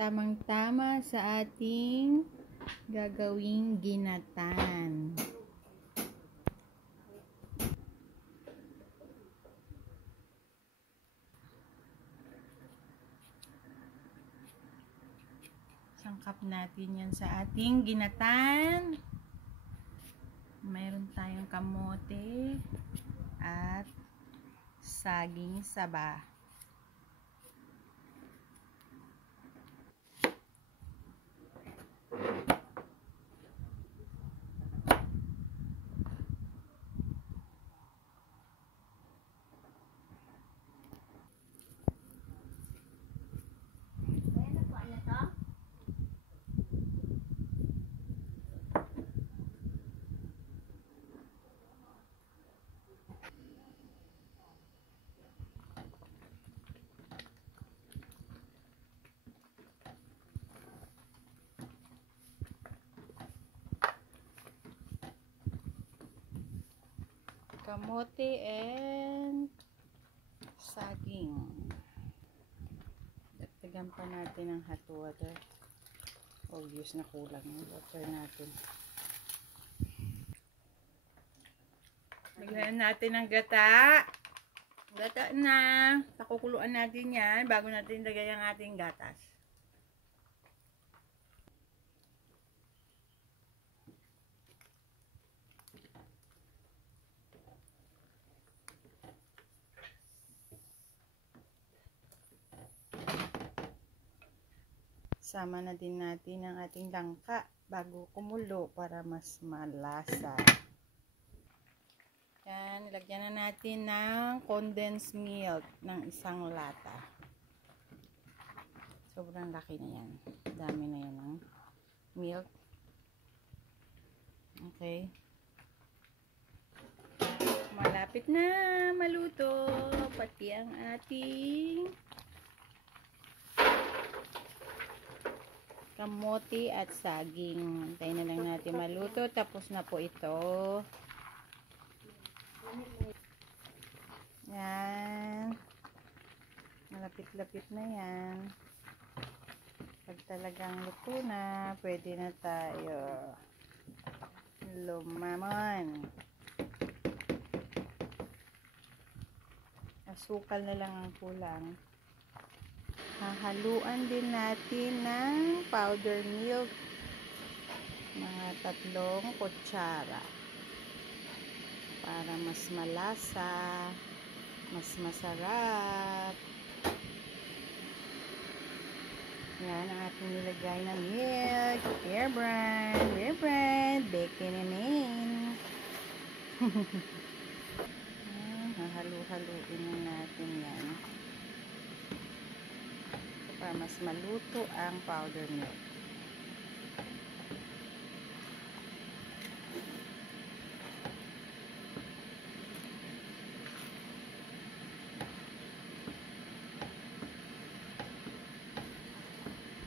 tamang-tama sa ating gagawing ginatan. Sangkap natin yan sa ating ginatan. Mayroon tayong kamote at saging saba. Kamote and saging. Dagdagan pa natin ang hot water. Obvious na kulang yung water natin. Lagyan natin ang gata. Gata na. Pakukuluan natin yan bago natin lagay ang ating gatas. Sama na din natin ang ating langka bago kumulo para mas malasa. Yan, nilagyan na natin ng condensed milk ng isang lata. Sobrang laki na yan. Dami na yan ng milk. Okay. Malapit na maluto pati ang ating kamote at saging. Hintayin na lang natin maluto. Tapos na po ito. Yan. Malapit-lapit na yan. Pag talagang luto na, pwede na tayo lumamon. Asukal na lang ang kulang. Hahaluan din natin ng powder milk. Mga 3 kutsara. Para mas malasa, mas masarap. Yan ang ating nilagay na milk. Bear Brand, bacon and in. Hahalu-haluin na natin yan. Para mas maluto ang powder milk.